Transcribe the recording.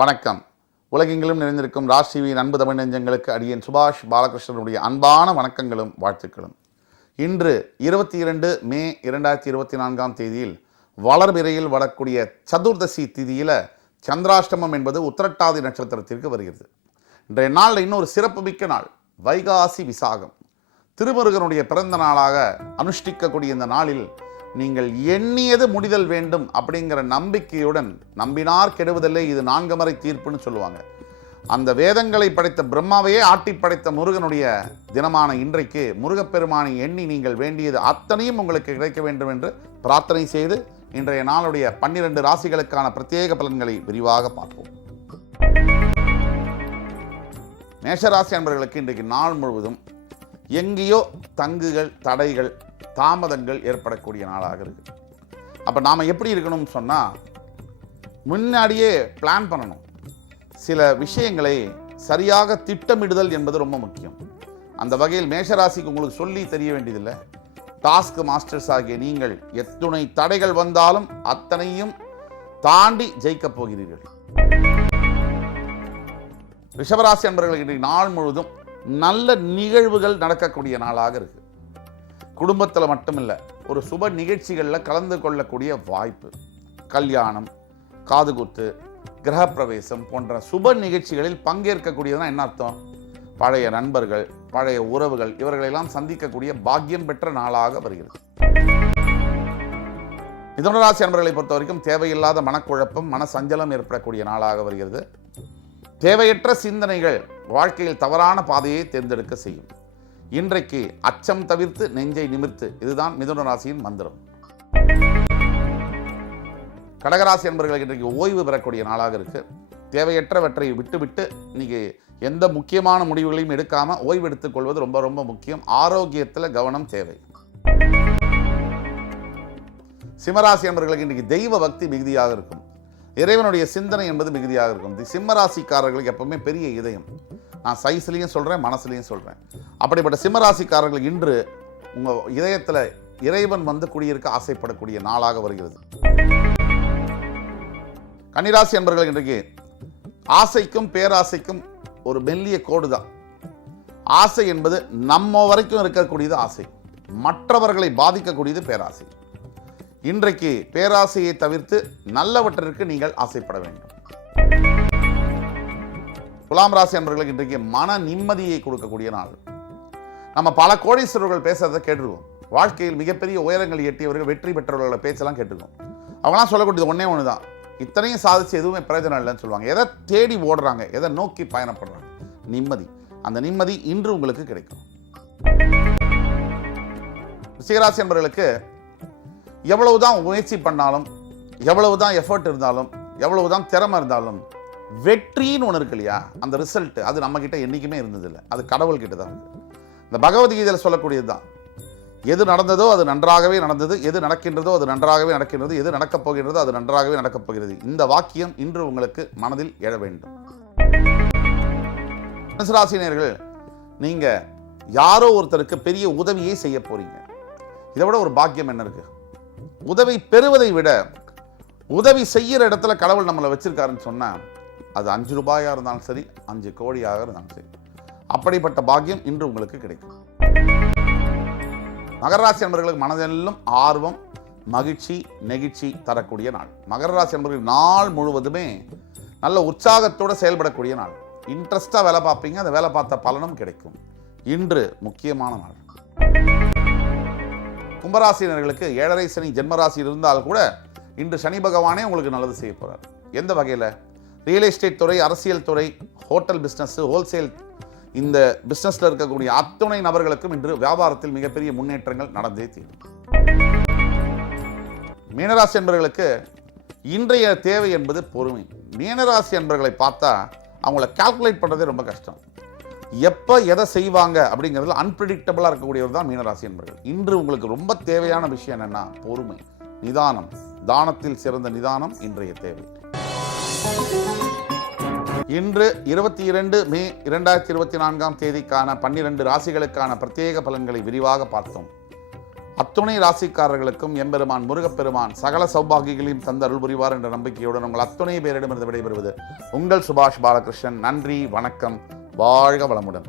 வணக்கம். உலகெங்கிலும் நிறைந்திருக்கும் ராஜ் டிவியின் அன்பு தமிழ் நெஞ்சங்களுக்கு அடியேன் சுபாஷ் பாலகிருஷ்ணனுடைய அன்பான வணக்கங்களும் வாழ்த்துக்களும். இன்று 22 மே 2024 தேதியில் வளர்பிறையில் வரக்கூடிய சதுர்தசி திதியில் சந்திராஷ்டமம் என்பது உத்திரட்டாதி நட்சத்திரத்திற்கு வருகிறது. இன்றைய நாளில் இன்னொரு சிறப்புமிக்க நாள், வைகாசி விசாகம், திருமுருகனுடைய பிறந்த நாளாக அனுஷ்டிக்கக்கூடிய இந்த நாளில் நீங்கள் எண்ணியது முடிதல் வேண்டும் அப்படிங்கிற நம்பிக்கையுடன், நம்பினார் கெடுவதில்லை, இது 4 முறை தீர்ப்புன்னு சொல்லுவாங்க. அந்த வேதங்களை படைத்த பிரம்மாவையே ஆட்டி படைத்த முருகனுடைய தினமான இன்றைக்கு முருகப்பெருமானை எண்ணி நீங்கள் வேண்டியது அத்தனையும் உங்களுக்கு கிடைக்க வேண்டும் என்று பிரார்த்தனை செய்து இன்றைய நாளுடைய 12 ராசிகளுக்கான பிரத்யேக பலன்களை விரிவாக பார்ப்போம். மேஷராசி அன்பர்களுக்கு இன்றைக்கு நாள் முழுவதும் எங்கேயோ தங்குகள், தடைகள், தாமதங்கள் ஏற்படக்கூடிய நாளாக இருக்கு. அப்போ நாம் எப்படி இருக்கணும்னு சொன்னால், முன்னாடியே பிளான் பண்ணணும். சில விஷயங்களை சரியாக திட்டமிடுதல் என்பது ரொம்ப முக்கியம். அந்த வகையில் மேஷராசிக்கு உங்களுக்கு சொல்லி தெரிய வேண்டியதில்லை. டாஸ்க் மாஸ்டர்ஸ் ஆகிய நீங்கள் எத்துணை தடைகள் வந்தாலும் அத்தனையும் தாண்டி ஜெயிக்கப் போகிறீர்கள். ரிஷபராசி அன்பர்களுக்கு இன்றைக்கு நாள் முழுவதும் நல்ல நிகழ்வுகள் நடக்கக்கூடிய நாளாக இருக்கு. குடும்பத்தில் மட்டுமில்லை, ஒரு சுப நிகழ்ச்சிகளில் கலந்து கொள்ளக்கூடிய வாய்ப்பு, கல்யாணம், காதுகுத்து, கிரகப்பிரவேசம் போன்ற சுப நிகழ்ச்சிகளில் பங்கேற்கக்கூடியதுனா என்ன அர்த்தம்? பழைய நண்பர்கள், பழைய உறவுகள் இவர்களெல்லாம் சந்திக்கக்கூடிய பாக்கியம் பெற்ற நாளாக வருகிறது. மிதுன ராசி அன்பர்களை பொறுத்த வரைக்கும் தேவையில்லாத மனக்குழப்பம், மன சஞ்சலம் ஏற்படக்கூடிய நாளாக வருகிறது. தேவையற்ற சிந்தனைகள் வாழ்க்கையில் தவறான பாதையை தேர்ந்தெடுக்க செய்யும். இன்றைக்கு அச்சம் தவிர்த்து நெஞ்சை நிமிர்த்து, இதுதான் மிதுன ராசியின் மந்திரம். கடகராசி என்பவர்களுக்கு இன்றைக்கு ஓய்வு பெறக்கூடிய நாளாக இருக்கு. தேவையற்றவற்றை விட்டுவிட்டு இன்னைக்கு எந்த முக்கியமான முடிவுகளையும் எடுக்காம ஓய்வு எடுத்துக் கொள்வது ரொம்ப ரொம்ப முக்கியம். ஆரோக்கியத்தில் கவனம் தேவை. சிம்மராசி என்பவர்களுக்கு இன்றைக்கு தெய்வ பக்தி மிகுதியாக இருக்கும். இறைவனுடைய சிந்தனை என்பது மிகுதியாக இருக்கும். சிம்மராசிக்காரர்களுக்கு எப்பவுமே பெரிய இதயம். நான் சைஸ்லையும் சொல்கிறேன், மனசுலையும் சொல்கிறேன். அப்படிப்பட்ட சிம்மராசிக்காரர்கள் இன்று உங்கள் இதயத்தில் இறைவன் வந்து குடியிருக்க ஆசைப்படக்கூடிய நாளாக வருகிறது. கன்னிராசி என்பவர்கள் இன்றைக்கு ஆசைக்கும் பேராசைக்கும் ஒரு மெல்லிய கோடு தான். ஆசை என்பது நம்ம வரைக்கும் இருக்கக்கூடியது ஆசை, மற்றவர்களை பாதிக்கக்கூடியது பேராசை. இன்றைக்கு பேராசையை தவிர்த்து நல்லவற்றிற்கு நீங்கள் ஆசைப்பட வேண்டும். துலாம் ராசி அன்பர்களுக்கு இன்றைக்கு மன நிம்மதியை கொடுக்கக்கூடிய நாள். நம்ம பல கோடீஸ்வரர்கள் பேசுறதை கேட்டிருக்கோம். வாழ்க்கையில் மிகப்பெரிய உயரங்கள் எட்டியவர்கள், வெற்றி பெற்றவர்களோட பேச்செல்லாம் கேட்டிருக்கோம். அவங்களாம் சொல்லக்கூடியது ஒன்னே ஒன்று தான், இத்தனையும் சாதிச்சு எதுவுமே பிரயோஜனம் இல்லைன்னு சொல்லுவாங்க. எதை தேடி ஓடுறாங்க, எதை நோக்கி பயணப்படுறாங்க? நிம்மதி. அந்த நிம்மதி இன்று உங்களுக்கு கிடைக்கும். ரிஷிகராசி அன்பர்களுக்கு எவ்வளவுதான் முயற்சி பண்ணாலும், எவ்வளவுதான் எஃபர்ட் இருந்தாலும், எவ்வளவுதான் திறமை இருந்தாலும், வெற்றின்னு ஒன்று இருக்கு இல்லையா, அந்த ரிசல்ட் அது நம்ம கிட்ட என்றைக்குமே இருந்ததில்லை. அது கடவுள் கிட்ட தான் இருக்கு. இந்த பகவத்கீதையில் சொல்லக்கூடியது தான், எது நடந்ததோ அது நன்றாகவே நடந்தது, எது நடக்கின்றதோ அது நன்றாகவே நடக்கின்றது, எது நடக்கப் போகின்றதோ அது நன்றாகவே நடக்கப் போகிறது. இந்த வாக்கியம் இன்று உங்களுக்கு மனதில் எழ வேண்டும். மேஷராசினியர்கள், நீங்க யாரோ ஒருத்தருக்கு பெரிய உதவியை செய்ய போறீங்க. இதை விட ஒரு பாக்கியம் என்ன இருக்கு? உதவி பெறுவதை விட உதவி செய்யற இடத்துல கடவுள் நம்மளை வச்சிருக்காருன்னு சொன்னா, அது 5 ரூபாயா இருந்தாலும் சரி, 5 கோடியாக இருந்தாலும் சரி, அப்படிப்பட்ட பாக்கியம் இன்று உங்களுக்கு கிடைக்கும். மகர ராசி அன்பர்களுக்கு மனதெல்லாம் ஆர்வம், மகிழ்ச்சி, நெகிழ்ச்சி தரக்கூடிய நாள். மகர ராசி அன்பர்கள் நாள் முழுவதுமே நல்ல உற்சாகத்தோடு செயல்படக்கூடிய நாள். இன்ட்ரெஸ்டாக வேலை பார்ப்பீங்க, அந்த வேலை பார்த்த பலனும் கிடைக்கும். இன்று முக்கியமான நாள். கும்பராசினர்களுக்கு 7.5 சனி ஜென்மராசி இருந்தால் கூட இன்று சனி பகவானே உங்களுக்கு நல்லது செய்ய போறார். எந்த வகையில்? ரியல் எஸ்டேட் துறை, அரசியல் துறை, ஹோட்டல் பிஸ்னஸ், ஹோல்சேல், இந்த பிஸ்னஸில் இருக்கக்கூடிய அத்துணை நபர்களுக்கும் இன்று வியாபாரத்தில் மிகப்பெரிய முன்னேற்றங்கள் நடந்தே தீரும். மீனராசி என்பவர்களுக்கு இன்றைய தேவை என்பது பொறுமை. மீனராசி என்பவர்களை பார்த்தா அவங்கள கால்குலேட் பண்ணுறதே ரொம்ப கஷ்டம். எப்போ எதை செய்வாங்க அப்படிங்கிறதுல அன்பிரடிக்டபிளாக இருக்கக்கூடியவர் தான் மீனராசி என்பவர்கள். இன்று உங்களுக்கு ரொம்ப தேவையான விஷயம் என்னென்னா பொறுமை, நிதானம். தானத்தில் சிறந்த நிதானம் இன்றைய தேவை. இன்று 22 மே 2024 தேதிக்கான 12 ராசிகளுக்கான பிரத்யேக பலன்களை விரிவாக பார்த்தோம். அத்துணை ராசிக்காரர்களுக்கும் எம்பெருமான் முருகப்பெருமான் சகல சௌபாகிகளையும் தந்த அருள் புரிவார் என்ற நம்பிக்கையுடன் உங்கள் அத்துணை பேரிடமிருந்து விடைபெறுவது உங்கள் சுபாஷ் பாலகிருஷ்ணன். நன்றி, வணக்கம், வாழ்க வளமுடன்.